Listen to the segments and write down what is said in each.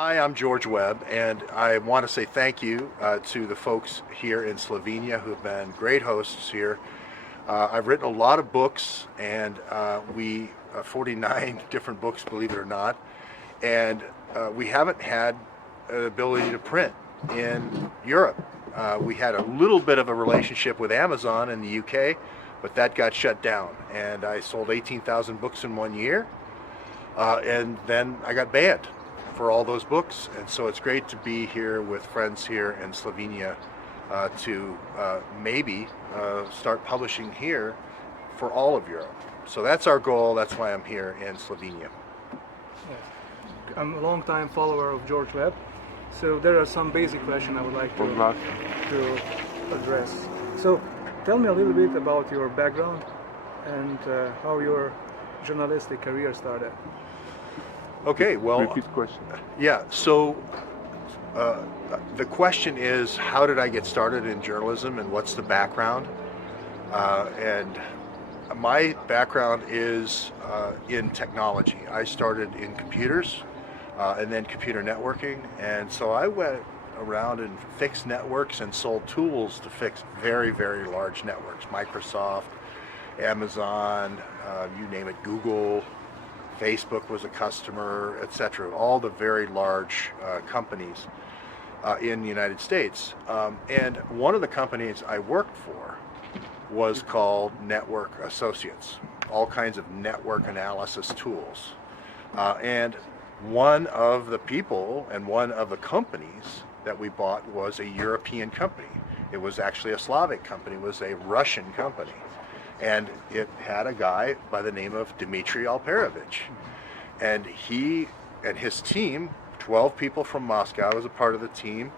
Hi, I'm Goerge Webb, and I want to say thank you to the folks here in Slovenia who have been great hosts here. I've written a lot of books, and 49 different books, believe it or not, and we haven't had an ability to print in Europe. We had a little bit of a relationship with Amazon in the UK, but that got shut down, and I sold 18,000 books in 1 year, and then I got banned for all those books. And so it's great to be here with friends here in Slovenia to maybe start publishing here for all of Europe. So that's our goal. That's why I'm here in Slovenia. Yeah. I'm a long-time follower of Goerge Webb, so there are some basic questions I would like to address. So tell me a little bit about your background and how your journalistic career started. Okay, well, Repeat the question. Yeah, so the question is, how did I get started in journalism and what's the background? And my background is in technology. I started in computers and then computer networking, and so I went around and fixed networks and sold tools to fix very, very large networks. Microsoft, Amazon, you name it, Google, Facebook was a customer, etc. All the very large companies in the United States. And one of the companies I worked for was called Network Associates, all kinds of network analysis tools. And one of the people and one of the companies that we bought was a European company. It was actually a Slavic company, it was a Russian company. And it had a guy by the name of Dmitry Alperovich. And he and his team, 12 people from Moscow, was a part of the team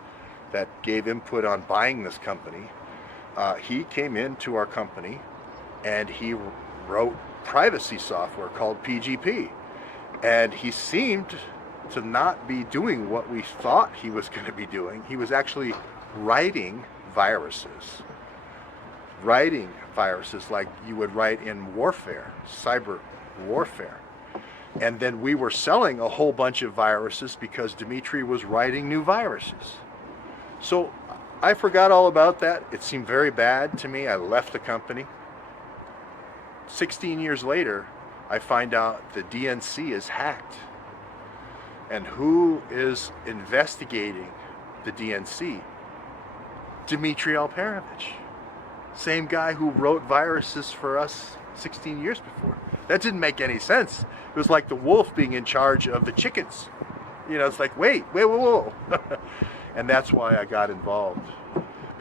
that gave input on buying this company. He came into our company and he wrote privacy software called PGP. And he seemed to not be doing what we thought he was going to be doing. He was actually writing viruses. Writing viruses like you would write in warfare, cyber warfare. And then we were selling a whole bunch of viruses because Dmitry was writing new viruses. So I forgot all about that. It seemed very bad to me. I left the company. 16 years later, I find out the DNC is hacked. And who is investigating the DNC? Dmitry Alperovich. Same guy who wrote viruses for us 16 years before. That didn't make any sense. It was like the wolf being in charge of the chickens. You know, it's like, wait, whoa. And that's why I got involved,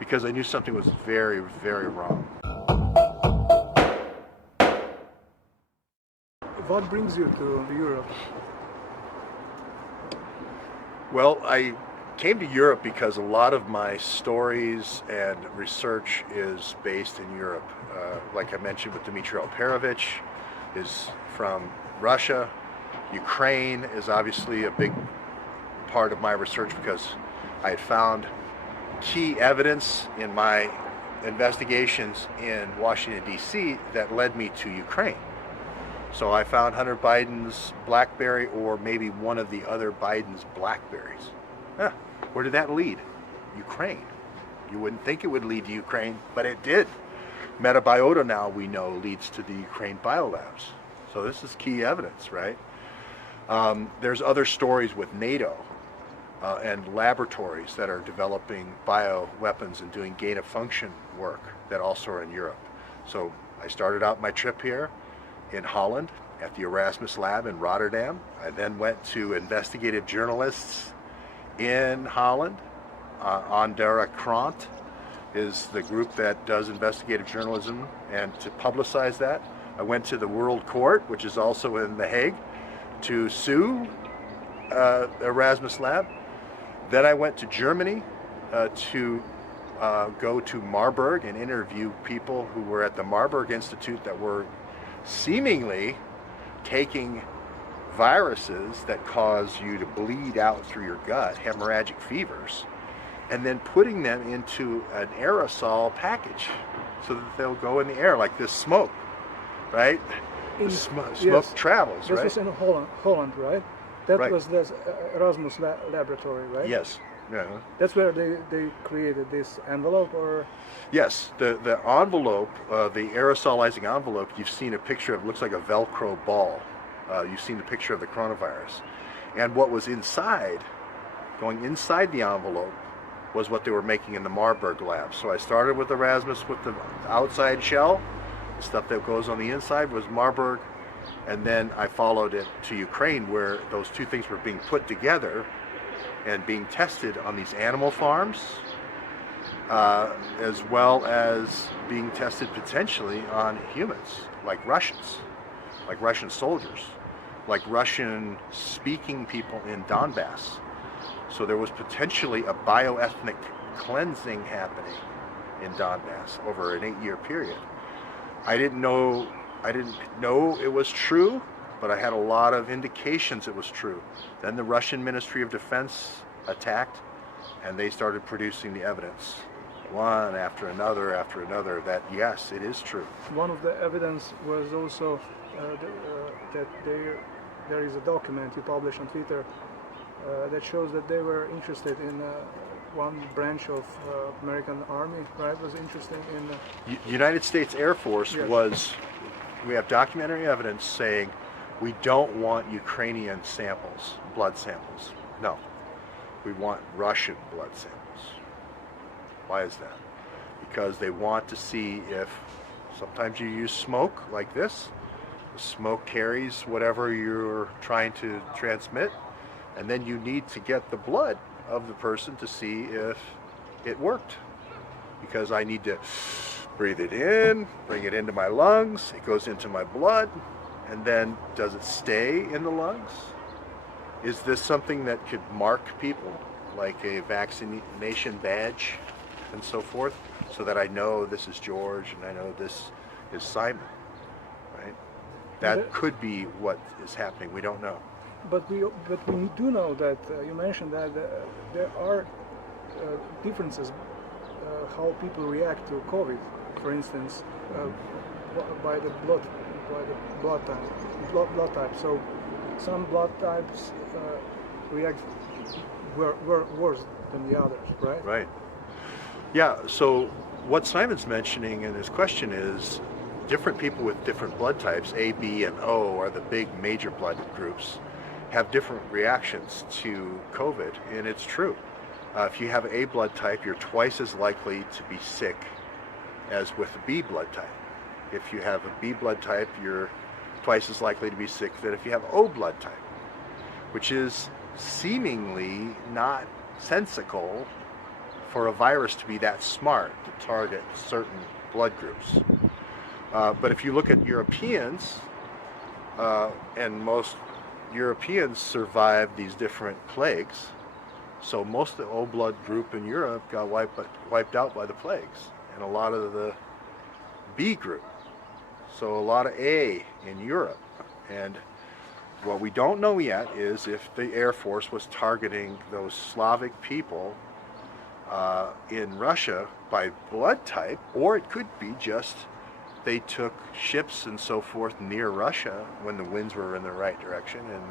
because I knew something was very, very wrong. What brings you to Europe? Well, I came to Europe because a lot of my stories and research is based in Europe. Like I mentioned with Dmitry Alperovich, is from Russia. Ukraine is obviously a big part of my research because I had found key evidence in my investigations in Washington, D.C. that led me to Ukraine. So I found Hunter Biden's BlackBerry, or maybe one of the other Biden's BlackBerries. Where did that lead? Ukraine. You wouldn't think it would lead to Ukraine, but it did. Metabiota now we know leads to the Ukraine biolabs. So this is key evidence, right? There's other stories with NATO and laboratories that are developing bioweapons and doing gain of function work that also are in Europe. So I started out my trip here in Holland at the Erasmus Lab in Rotterdam. I then went to investigative journalists in Holland. Ondara Krant is the group that does investigative journalism, and to publicize that, I went to the World Court, which is also in The Hague, to sue Erasmus Lab. Then I went to Germany to go to Marburg and interview people who were at the Marburg Institute that were seemingly taking viruses that cause you to bleed out through your gut, hemorrhagic fevers, and then putting them into an aerosol package so that they'll go in the air like this smoke, right? Smoke Yes. travels, right? This was in Holland, right? That Right. was this Erasmus laboratory, right? Yes. Yeah. That's where they created this envelope, or Yes, the envelope, the aerosolizing envelope, you've seen a picture of, looks like a Velcro ball. You've seen the picture of the coronavirus. And what was inside, going inside the envelope, was what they were making in the Marburg lab. So I started with Erasmus with the outside shell. The stuff that goes on the inside was Marburg. And then I followed it to Ukraine, where those two things were being put together and being tested on these animal farms, as well as being tested potentially on humans, like Russian soldiers, like Russian-speaking people in Donbass. So there was potentially a bioethnic cleansing happening in Donbass over an 8-year period. I didn't know it was true, but I had a lot of indications it was true. Then the Russian Ministry of Defense attacked, and they started producing the evidence, one after another, that yes, it is true. one of the evidence was also that there is a document you published on Twitter that shows that they were interested in one branch of American Army, right? Was interested in United States Air Force Yes. we have documentary evidence saying we don't want Ukrainian samples, blood samples. No, we want Russian blood samples. Why is that? Because they want to see if, sometimes you use smoke like this, the smoke carries whatever you're trying to transmit, and then you need to get the blood of the person to see if it worked. Because I need to breathe it in, bring it into my lungs, it goes into my blood, and then does it stay in the lungs? Is this something that could mark people, like a vaccination badge and so forth, so that I know this is George and I know this is Simon, right? That could be what is happening, we don't know. But we do know that you mentioned that there are differences how people react to COVID. For instance, by the blood type. So some blood types react worse than the others, right? Right. Yeah. So what Simon's mentioning in his question is different people with different blood types, A, B, and O are the big major blood groups, have different reactions to COVID, and it's true. If you have A blood type, you're twice as likely to be sick as with a B blood type. If you have a B blood type, you're twice as likely to be sick than if you have O blood type, which is seemingly not sensical for a virus to be that smart to target certain blood groups. But if you look at Europeans, and most Europeans survived these different plagues, so most of the O blood group in Europe got wiped out by the plagues, and a lot of the B group. So a lot of A in Europe. And what we don't know yet is if the Air Force was targeting those Slavic people in Russia by blood type, or it could be just they took ships and so forth near Russia when the winds were in the right direction and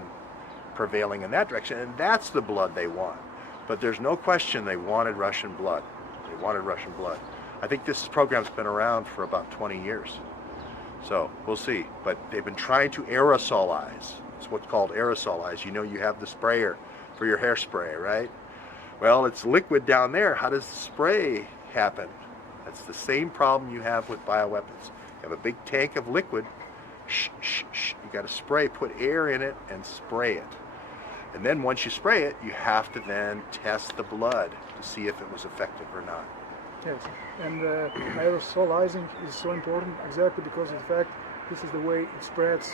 prevailing in that direction, and that's the blood they want. But there's no question they wanted Russian blood. They wanted Russian blood. I think this program's been around for about 20 years. So we'll see. But they've been trying to aerosolize. It's what's called aerosolize. You know, you have the sprayer for your hairspray, right? Well, it's liquid down there. How does the spray happen? That's the same problem you have with bioweapons. You have a big tank of liquid. You got to spray, put air in it and spray it. And then once you spray it, you have to then test the blood to see if it was effective or not. Yes, and aerosolizing is so important exactly because, in fact, this is the way it spreads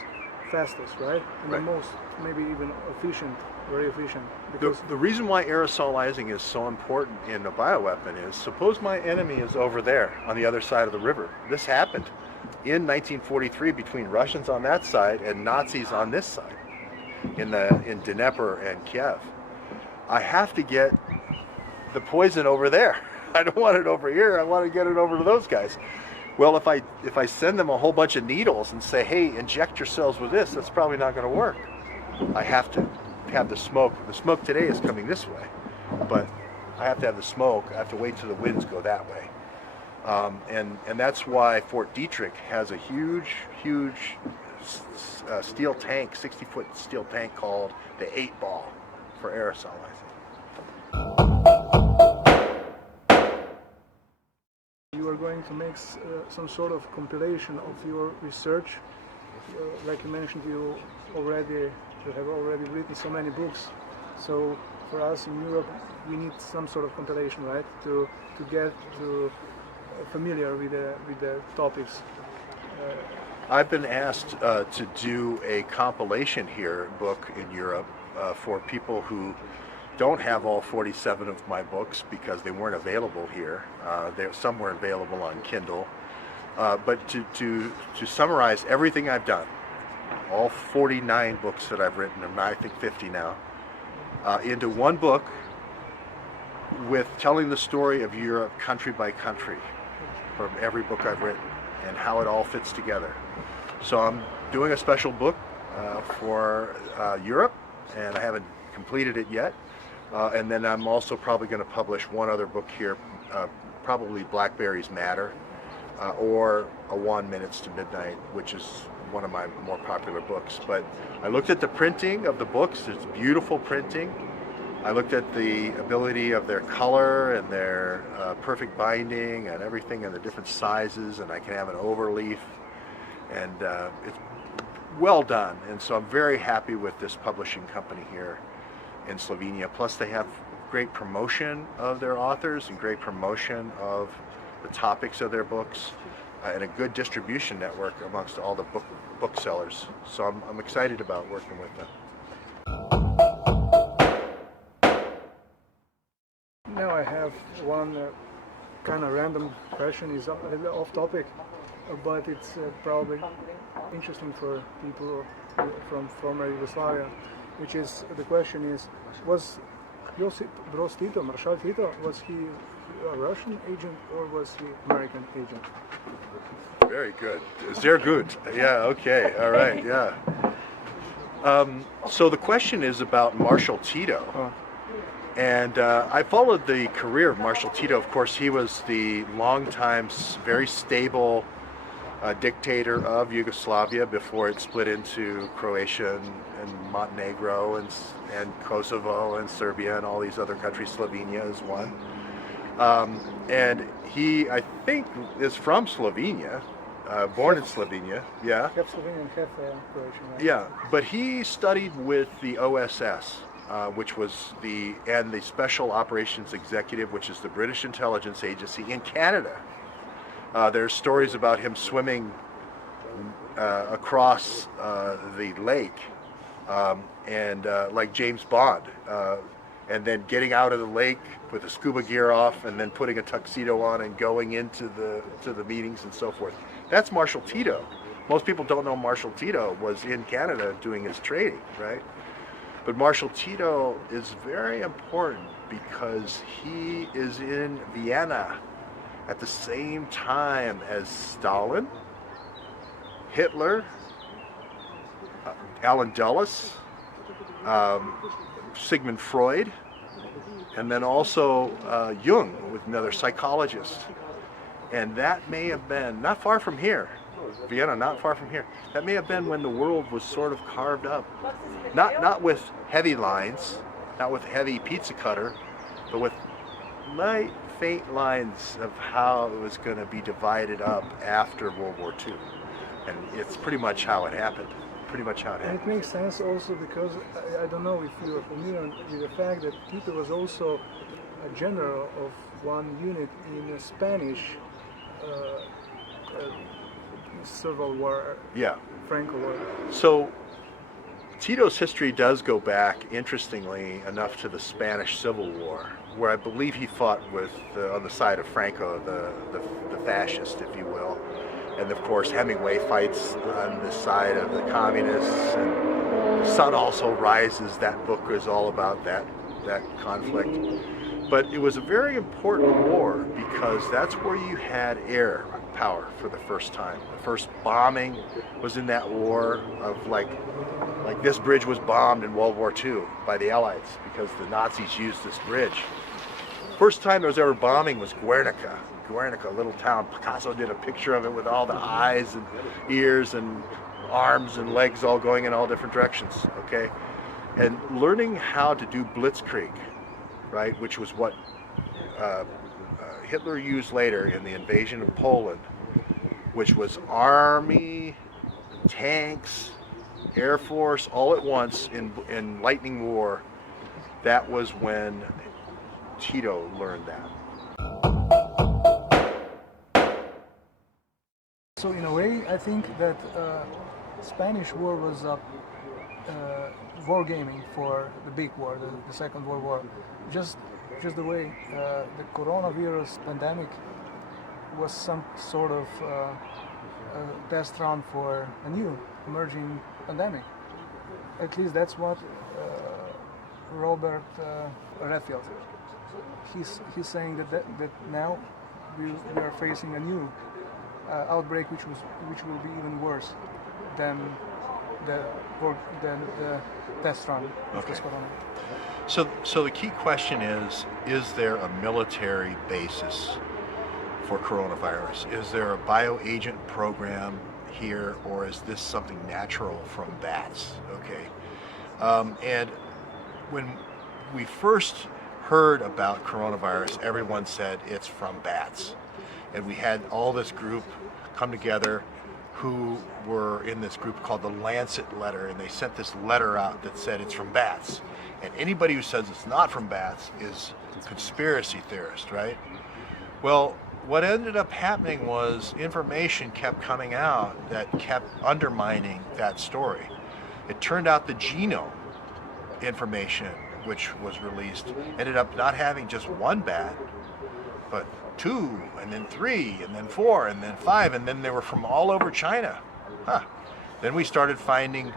fastest, right? And Right. the most, maybe even efficient, very efficient. Because The reason why aerosolizing is so important in a bioweapon is, suppose my enemy is over there on the other side of the river. This happened in 1943 between Russians on that side and Nazis on this side in Dnieper and Kiev. I have to get the poison over there. I don't want it over here. I want to get it over to those guys. Well, if I send them a whole bunch of needles and say, hey, inject yourselves with this, that's probably not going to work. I have to have the smoke. The smoke today is coming this way, but I have to have the smoke. I have to wait till the winds go that way. And that's why Fort Detrick has a huge steel tank, 60-foot steel tank called the 8-ball for aerosolizing. You are going to make some sort of compilation of your research. Like you mentioned, you have already written so many books. So for us in Europe, we need some sort of compilation, right, to get familiar with the topics. I've been asked to do a compilation book in Europe for people who don't have all 47 of my books because they weren't available here. Some were available on Kindle. But to summarize everything I've done, all 49 books that I've written, and I think 50 now, into one book with telling the story of Europe country by country from every book I've written and how it all fits together. So I'm doing a special book for Europe, and I haven't completed it yet. And then I'm also probably going to publish one other book here, probably Blackberries Matter, or A 1 Minutes to Midnight, which is one of my more popular books. But I looked at the printing of the books. It's beautiful printing. I looked at the ability of their color and their perfect binding and everything and the different sizes, and I can have an overleaf, and it's well done. And so I'm very happy with this publishing company here in Slovenia. Plus they have great promotion of their authors and great promotion of the topics of their books, and a good distribution network amongst all the booksellers. So I'm excited about working with them. Now I have one kind of random question. Is a little off topic, but it's probably interesting for people from former Yugoslavia. Which is, the question is, was Josip Broz Tito, Marshal Tito, was he a Russian agent or was he American agent? Very good. Sehr gut. Yeah, okay, all right, yeah. So the question is about Marshal Tito. Oh. And I followed the career of Marshal Tito. Of course, he was the longtime, very stable dictator of Yugoslavia before it split into Croatia and Montenegro and Kosovo and Serbia and all these other countries. Slovenia is one. And he, I think, is from Slovenia, born in Slovenia, yeah. Half Slovenian, half Croatian. Right? Yeah, but he studied with the OSS, which was the Special Operations Executive, which is the British intelligence agency in Canada. There's stories about him swimming across the lake, and like James Bond, and then getting out of the lake with the scuba gear off, and then putting a tuxedo on and going into the meetings and so forth. That's Marshal Tito. Most people don't know Marshal Tito was in Canada doing his training, right? But Marshal Tito is very important because he is in Vienna at the same time as Stalin, Hitler, Alan Dulles, Sigmund Freud, and then also Jung, with another psychologist. And that may have been not far from here, Vienna, not far from here. That may have been when the world was sort of carved up, not with heavy lines, not with heavy pizza cutter, but with light, faint lines of how it was going to be divided up after World War II. And it's pretty much how it happened. And it makes sense also because I don't know if you are familiar with the fact that Tito was also a general of one unit in the Spanish Civil War, yeah, Franco War. So Tito's history does go back, interestingly enough, to the Spanish Civil War, where I believe he fought with on the side of Franco, the fascist, if you will. And of course, Hemingway fights on the side of the communists, and The Sun Also Rises. That book is all about that conflict. But it was a very important war because that's where you had air power for the first time. The first bombing was in that war of like Like this bridge was bombed in World War II by the Allies because the Nazis used this bridge. First time there was ever bombing was Guernica, a little town. Picasso did a picture of it with all the eyes and ears and arms and legs all going in all different directions, okay? And learning how to do blitzkrieg, right, which was what Hitler used later in the invasion of Poland, which was army, tanks, Air Force, all at once in lightning war. That was when Tito learned that. So in a way, I think that Spanish War was wargaming for the big war, the Second World War. Just the way the coronavirus pandemic was some sort of test run for a new emerging pandemic. At least that's what Robert Redfield. He's saying that now we are facing a new outbreak, which will be even worse than the test run of this corona. So the key question is there a military basis for coronavirus? Is there a bioagent program here, or is this something natural from bats? Okay, and when we first heard about coronavirus, everyone said it's from bats, and we had all this group come together who were in this group called the Lancet letter, and they sent this letter out that said it's from bats. And anybody who says it's not from bats is a conspiracy theorist, right? Well, what ended up happening was information kept coming out that kept undermining that story. It turned out the genome information which was released ended up not having just one bat, but 2, and then 3, and then 4, and then 5, and then they were from all over China. Then we started finding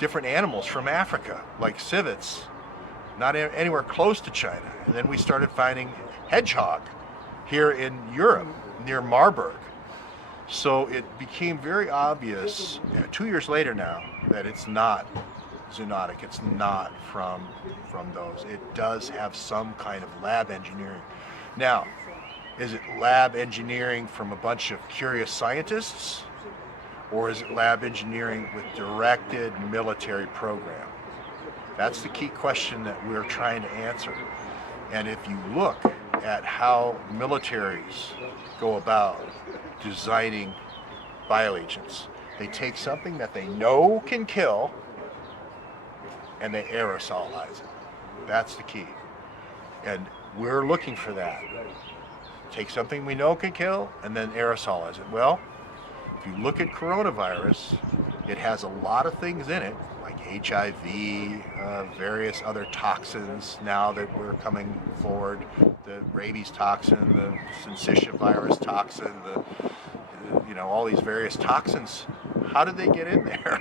different animals from Africa, like civets, not anywhere close to China. And then we started finding hedgehog here in Europe, near Maribor. So it became very obvious 2 years later now that it's not zoonotic. It's not from those. It does have some kind of lab engineering. Now, is it lab engineering from a bunch of curious scientists, or is it lab engineering with directed military program? That's the key question that we're trying to answer. And if you look at how militaries go about designing bioagents, they take something that they know can kill and they aerosolize it. That's the key. And we're looking for that. Take something we know can kill and then aerosolize it. Well, if you look at coronavirus, it has a lot of things in it, like HIV, various other toxins now that we're coming forward, the rabies toxin, the syncytia virus toxin, all these various toxins. How did they get in there?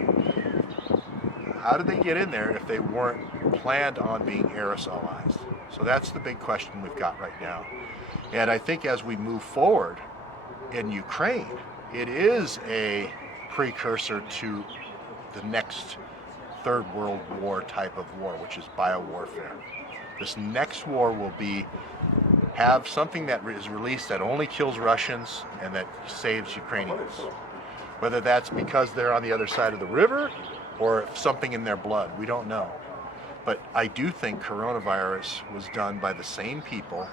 How did they get in there if they weren't planned on being aerosolized? So that's the big question we've got right now. And I think as we move forward in Ukraine, it is a precursor to the next Third World War type of war, which is biowarfare. This next war will have something that is released that only kills Russians and that saves Ukrainians. Whether that's because they're on the other side of the river or something in their blood, we don't know. But I do think coronavirus was done by the same people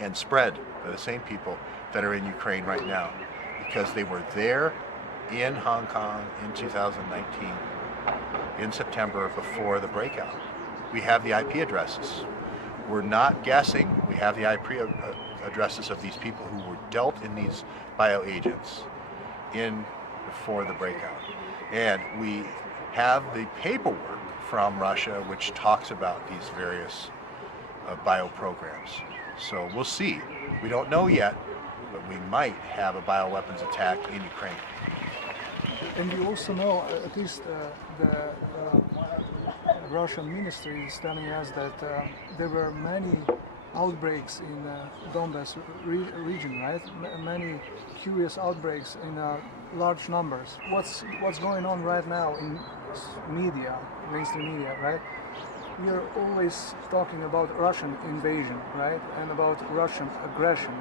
and spread by the same people that are in Ukraine right now, because they were there in Hong Kong in 2019, in September, before the breakout. We have the IP addresses. We're not guessing. We have the IP addresses of these people who were dealt in these bioagents before the breakout. And we have the paperwork from Russia which talks about these various bio programs. So we'll see. We don't know yet, but we might have a bioweapons attack in Ukraine. And you also know, at least the Russian ministry is telling us that there were many outbreaks in Donbass region, right? Many curious outbreaks in large numbers. What's going on right now media, mainstream media, right? We are always talking about Russian invasion, right? And about Russian aggression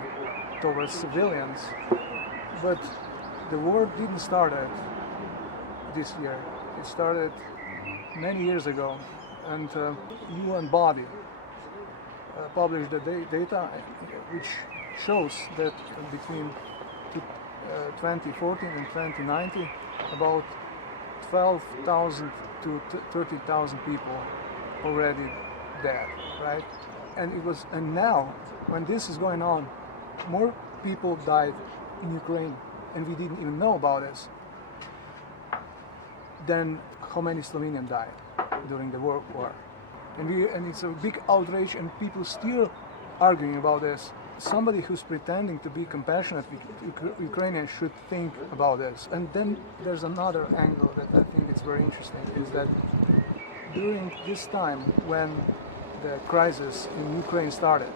towards civilians. But the war didn't start this year. It started many years ago. And UN body published the data which shows that between 2014 and 2019, about 12,000 to 30,000 people already dead, right? And now, when this is going on, more people died in Ukraine, and we didn't even know about this, than how many Slovenians died during the war. And it's a big outrage, and people still arguing about this. Somebody who's pretending to be compassionate with Ukrainians should think about this. And then there's another angle that I think is very interesting, is that during this time when the crisis in Ukraine started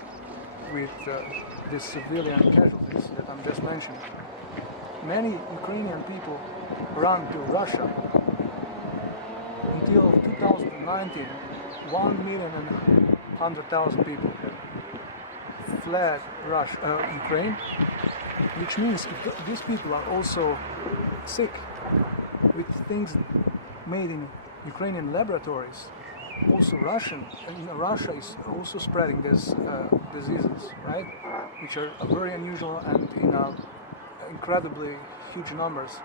with the civilian casualties that I'm just mentioning, many Ukrainian people ran to Russia. Until 2019, 1,100,000 people fled Ukraine, which means these people are also sick with things made in Ukrainian laboratories. Also Russia is also spreading these diseases, right? Which are very unusual and in incredibly huge numbers.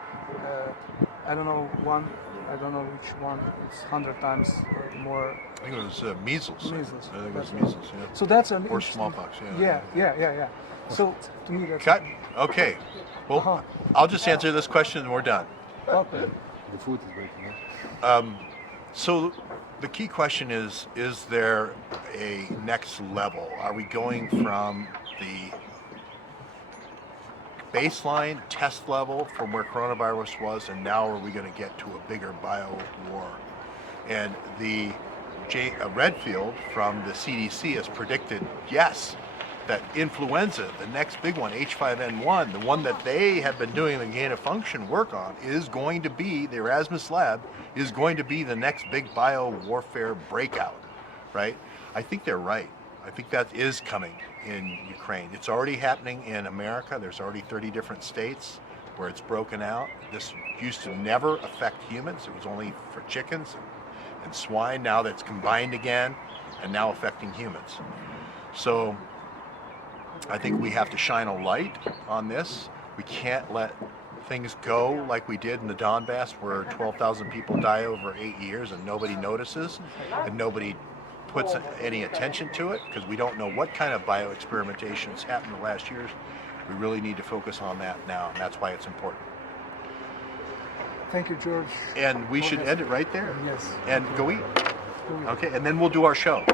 I don't know which one. It's 100 times more. I think it was measles. Measles. I think it was measles. Yeah. So that's an or smallpox. Yeah. So to me that's Cut. Okay. Well, I'll just answer this question and we're done. Okay. The food is breaking. So the key question is there a next level? Are we going from the baseline test level from where coronavirus was, and now are we going to get to a bigger bio war? And the Redfield from the CDC has predicted, yes, that influenza, the next big one, H5N1, the one that they have been doing the gain of function work on, is going to be, the Erasmus lab, is going to be the next big bio warfare breakout, right? I think they're right. I think that is coming in Ukraine. It's already happening in America. There's already 30 different states where it's broken out. This used to never affect humans. It was only for chickens and swine. Now that's combined again and now affecting humans. So I think we have to shine a light on this. We can't let things go like we did in the Donbass, where 12,000 people die over 8 years and nobody notices and nobody puts any attention to it, because we don't know what kind of bioexperimentations happened in the last years. We really need to focus on that now, and that's why it's important. Thank you, George. And we should end it right there. Yes. And go eat. Go eat. Okay, and then we'll do our show.